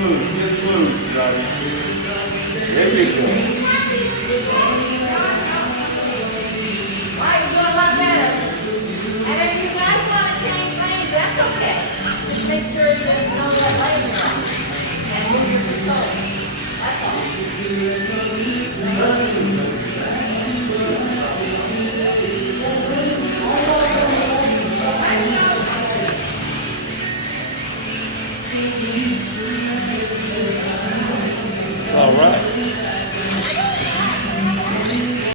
smooth, Johnny. There you go. Right, you're going a lot better. And if you guys want to change lanes, that's okay. Just make sure you know what lane you're on. And move your control. That's all.